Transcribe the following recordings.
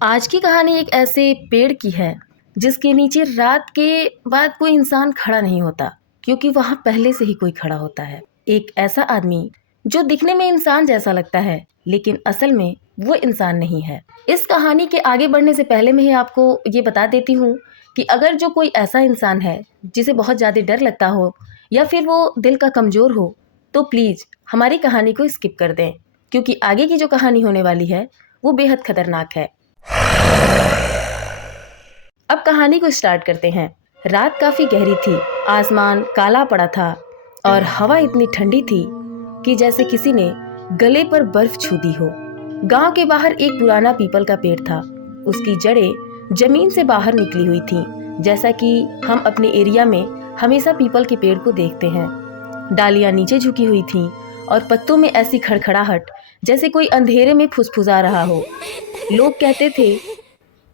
आज की कहानी एक ऐसे पेड़ की है जिसके नीचे रात के बाद कोई इंसान खड़ा नहीं होता, क्योंकि वहां पहले से ही कोई खड़ा होता है। एक ऐसा आदमी जो दिखने में इंसान जैसा लगता है, लेकिन असल में वो इंसान नहीं है। इस कहानी के आगे बढ़ने से पहले मैं ही आपको ये बता देती हूँ कि अगर जो कोई ऐसा इंसान है जिसे बहुत ज़्यादा डर लगता हो या फिर वो दिल का कमज़ोर हो, तो प्लीज़ हमारी कहानी को स्किप कर दें, क्योंकि आगे की जो कहानी होने वाली है वो बेहद खतरनाक है। अब कहानी को स्टार्ट करते हैं। रात काफी गहरी थी, आसमान काला पड़ा था और हवा इतनी ठंडी थी कि जैसे किसी ने गले पर बर्फ छू दी हो। गांव के बाहर एक पुराना पीपल का पेड़ था। उसकी जड़ें जमीन से बाहर निकली हुई थीं, जैसा कि हम अपने एरिया में हमेशा पीपल के पेड़ को देखते हैं। डालियां नीचे झुकी हुई थीं और पत्तों में ऐसी खड़खड़ाहट जैसे कोई अंधेरे में फुसफुसा रहा हो। लोग कहते थे,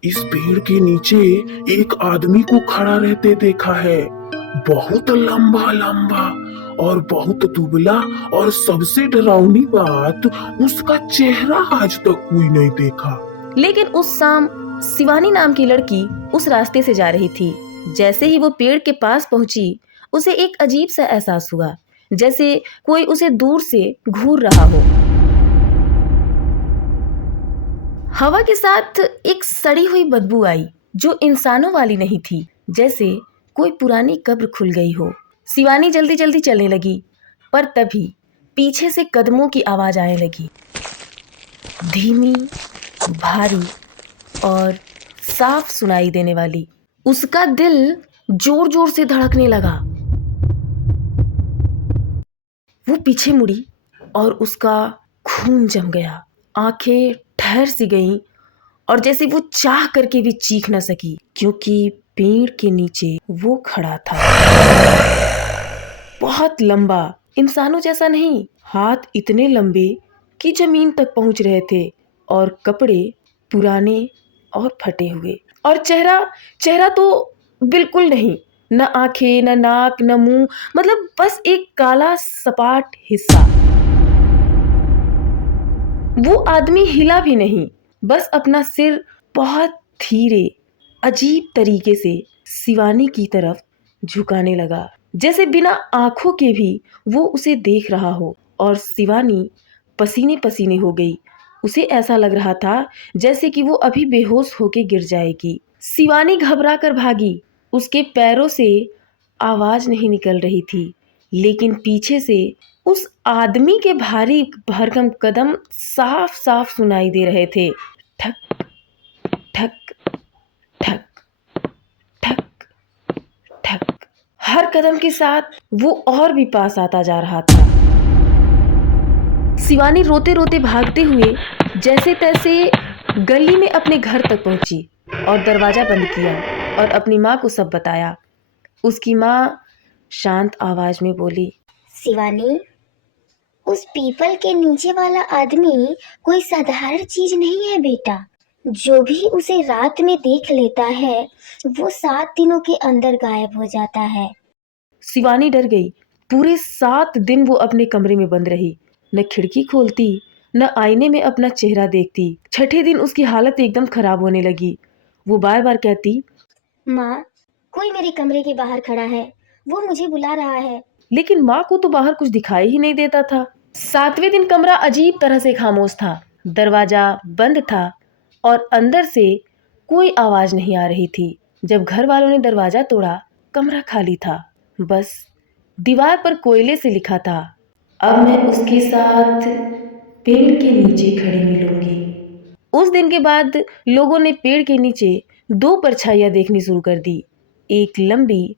इस पेड़ के नीचे एक आदमी को खड़ा रहते देखा है, बहुत लंबा लंबा और बहुत दुबला, और सबसे डरावनी बात, उसका चेहरा आज तक कोई नहीं देखा। लेकिन उस शाम शिवानी नाम की लड़की उस रास्ते से जा रही थी। जैसे ही वो पेड़ के पास पहुंची, उसे एक अजीब सा एहसास हुआ, जैसे कोई उसे दूर से घूर रहा हो। हवा के साथ एक सड़ी हुई बदबू आई जो इंसानों वाली नहीं थी, जैसे कोई पुरानी कब्र खुल गई हो। शिवानी जल्दी जल्दी चलने लगी, पर तभी पीछे से कदमों की आवाज आने लगी, धीमी, भारी और साफ सुनाई देने वाली। उसका दिल जोर जोर से धड़कने लगा। वो पीछे मुड़ी और उसका खून जम गया। आंखें ठहर सी गईं और जैसे वो चाह करके भी चीख न सकी, क्योंकि पेड़ के नीचे वो खड़ा था। बहुत लंबा, इंसानों जैसा नहीं, हाथ इतने लंबे कि जमीन तक पहुंच रहे थे, और कपड़े पुराने और फटे हुए, और चेहरा तो बिल्कुल नहीं, न आंखें, न नाक, न मुंह, मतलब बस एक काला सपाट हिस्सा। वो आदमी हिला भी नहीं, बस अपना सिर बहुत धीरे, अजीब तरीके से शिवानी की तरफ झुकाने लगा, जैसे बिना आंखों के भी वो उसे देख रहा हो। और शिवानी पसीने पसीने हो गई। उसे ऐसा लग रहा था जैसे कि वो अभी बेहोश होके गिर जाएगी। शिवानी घबरा कर भागी। उसके पैरों से आवाज नहीं निकल रही थी, लेकिन पीछे से उस आदमी के भारी भरकम कदम साफ साफ सुनाई दे रहे थे। ठक ठक ठक ठक ठक। हर कदम के साथ वो और भी पास आता जा रहा था। शिवानी रोते रोते भागते हुए जैसे तैसे गली में अपने घर तक पहुंची और दरवाजा बंद किया और अपनी माँ को सब बताया। उसकी माँ शांत आवाज में बोली, शिवानी, उस पीपल के नीचे वाला आदमी कोई साधारण चीज नहीं है बेटा। जो भी उसे रात में देख लेता है वो 7 दिनों के अंदर गायब हो जाता है। शिवानी डर गई। पूरे 7 दिन वो अपने कमरे में बंद रही, न खिड़की खोलती, न आईने में अपना चेहरा देखती। छठे दिन उसकी हालत एकदम खराब होने लगी। वो बार बार कहती, माँ, कोई मेरे कमरे के बाहर खड़ा है, वो मुझे बुला रहा है। लेकिन माँ को तो बाहर कुछ दिखाई ही नहीं देता था। 7वें दिन कमरा अजीब तरह से खामोश था। दरवाजा बंद था और अंदर से कोई आवाज नहीं आ रही थी। जब घर वालों ने दरवाजा तोड़ा, कमरा खाली था। बस दीवार पर कोयले से लिखा था, अब मैं उसके साथ पेड़ के नीचे खड़ी मिलूंगी। उस दिन के बाद लोगों ने पेड़ के नीचे 2 परछाइयां देखनी शुरू कर दी, एक लंबी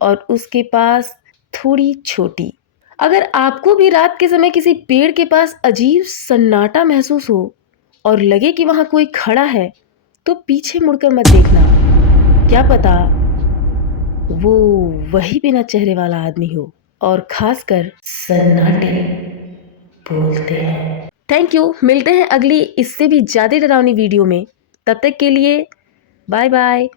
और उसके पास थोड़ी छोटी। अगर आपको भी रात के समय किसी पेड़ के पास अजीब सन्नाटा महसूस हो और लगे कि वहां कोई खड़ा है, तो पीछे मुड़कर मत देखना। क्या पता वो वही बिना चेहरे वाला आदमी हो, और खासकर सन्नाटे बोलते हैं। Thank you. मिलते हैं अगली इससे भी ज्यादा डरावनी वीडियो में। तब तक के लिए बाय बाय।